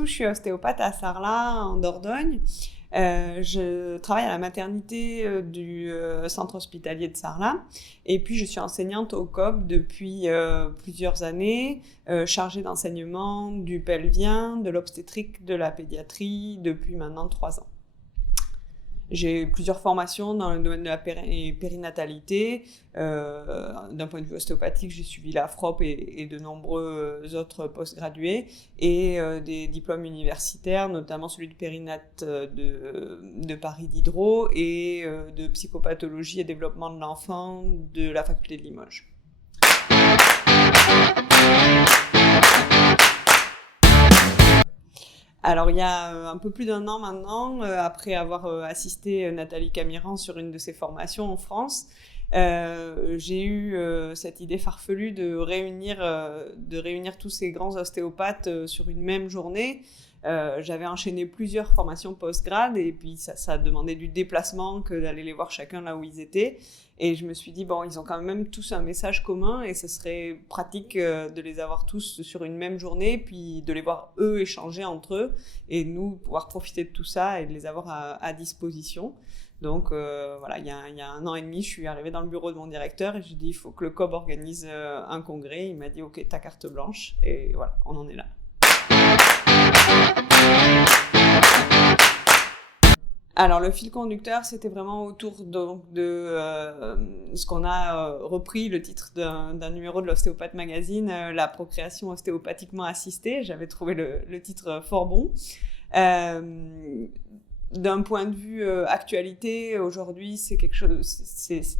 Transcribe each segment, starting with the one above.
Sou, je suis ostéopathe à Sarlat, en Dordogne. Je travaille à la maternité du centre hospitalier de Sarlat. Et puis, je suis enseignante au COP depuis plusieurs années, chargée d'enseignement du pelvien, de l'obstétrique, de la pédiatrie, depuis maintenant 3 ans. J'ai plusieurs formations dans le domaine de la périnatalité. D'un point de vue ostéopathique, j'ai suivi la FROP et de nombreux autres postgradués et des diplômes universitaires, notamment celui de périnate de Paris Diderot et de psychopathologie et développement de l'enfant de la faculté de Limoges. Alors, il y a un peu plus d'1 an maintenant, après avoir assisté Nathalie Camiran sur une de ses formations en France, j'ai eu cette idée farfelue de réunir tous ces grands ostéopathes sur une même journée. J'avais enchaîné plusieurs formations post-grad et puis ça demandait du déplacement que d'aller les voir chacun là où ils étaient. Et je me suis dit, bon, ils ont quand même tous un message commun et ce serait pratique de les avoir tous sur une même journée, puis de les voir eux échanger entre eux et nous pouvoir profiter de tout ça et de les avoir à disposition. Donc voilà, il y a 1 an et demi, je suis arrivée dans le bureau de mon directeur et je lui ai dit, il faut que le COB organise un congrès. Il m'a dit, ok, ta carte blanche. Et voilà, on en est là. Alors, le fil conducteur, c'était vraiment autour de ce qu'on a repris, le titre d'un numéro de l'Ostéopathe Magazine, la procréation ostéopathiquement assistée. J'avais trouvé le titre fort bon. D'un point de vue actualité, aujourd'hui, c'est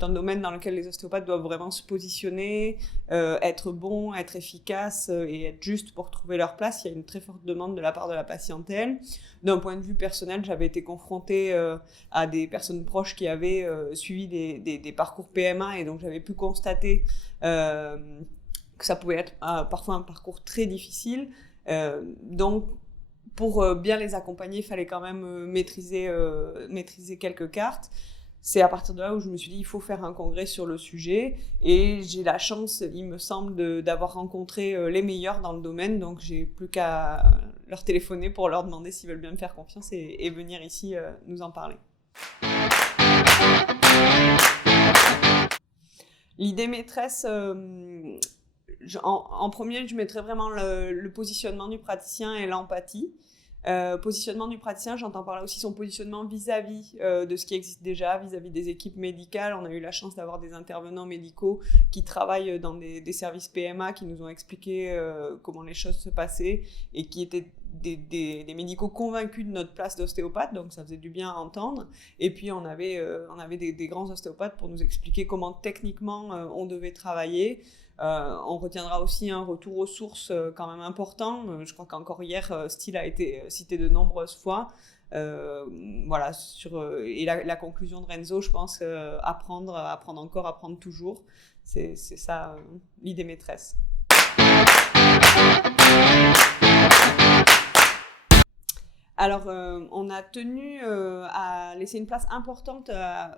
un domaine dans lequel les ostéopathes doivent vraiment se positionner, être bons, être efficaces et être justes pour trouver leur place. Il y a une très forte demande de la part de la patientèle. D'un point de vue personnel, j'avais été confrontée à des personnes proches qui avaient suivi des parcours PMA et donc j'avais pu constater que ça pouvait être parfois un parcours très difficile. Donc, pour bien les accompagner, il fallait quand même maîtriser quelques cartes. C'est à partir de là où je me suis dit, il faut faire un congrès sur le sujet. Et j'ai la chance, il me semble, d'avoir rencontré les meilleurs dans le domaine. Donc, j'ai plus qu'à leur téléphoner pour leur demander s'ils veulent bien me faire confiance et venir ici nous en parler. L'idée maîtresse... en premier, je mettrais vraiment le positionnement du praticien et l'empathie. Positionnement du praticien, j'entends par là aussi son positionnement vis-à-vis de ce qui existe déjà, vis-à-vis des équipes médicales. On a eu la chance d'avoir des intervenants médicaux qui travaillent dans des services PMA, qui nous ont expliqué comment les choses se passaient et qui étaient des médicaux convaincus de notre place d'ostéopathe, donc ça faisait du bien à entendre. Et puis on avait des grands ostéopathes pour nous expliquer comment techniquement on devait travailler. On retiendra aussi un retour aux sources quand même important. Je crois qu'encore hier, Steele a été cité de nombreuses fois. Voilà, et la conclusion de Renzo, je pense, apprendre encore, apprendre toujours. C'est ça l'idée maîtresse. Alors, on a tenu à laisser une place importante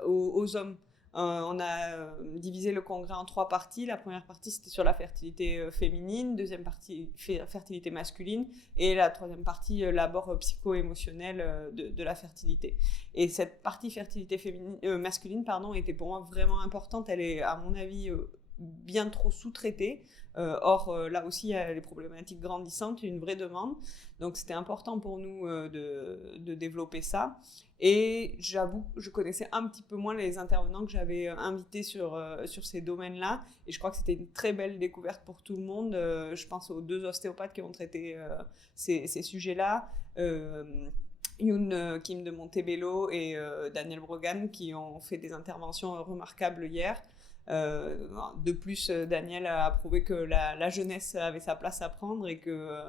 aux hommes. On a divisé le congrès en 3 parties. La première partie, c'était sur la fertilité féminine, deuxième partie, fertilité masculine, et la troisième partie, l'abord psycho-émotionnel de la fertilité. Et cette partie fertilité masculine, était pour moi vraiment importante. Elle est, à mon avis, bien trop sous-traitée. Or, là aussi, il y a les problématiques grandissantes, une vraie demande. Donc, c'était important pour nous de développer ça. Et j'avoue, je connaissais un petit peu moins les intervenants que j'avais invités sur ces domaines-là. Et je crois que c'était une très belle découverte pour tout le monde. Je pense aux 2 ostéopathes qui ont traité ces sujets-là. Youn Kim de Montebello et Daniel Brogan qui ont fait des interventions remarquables hier. De plus, Daniel a prouvé que la jeunesse avait sa place à prendre et que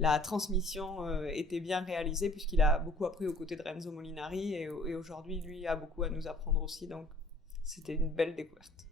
la transmission était bien réalisée puisqu'il a beaucoup appris aux côtés de Renzo Molinari et aujourd'hui, lui, a beaucoup à nous apprendre aussi. Donc, c'était une belle découverte.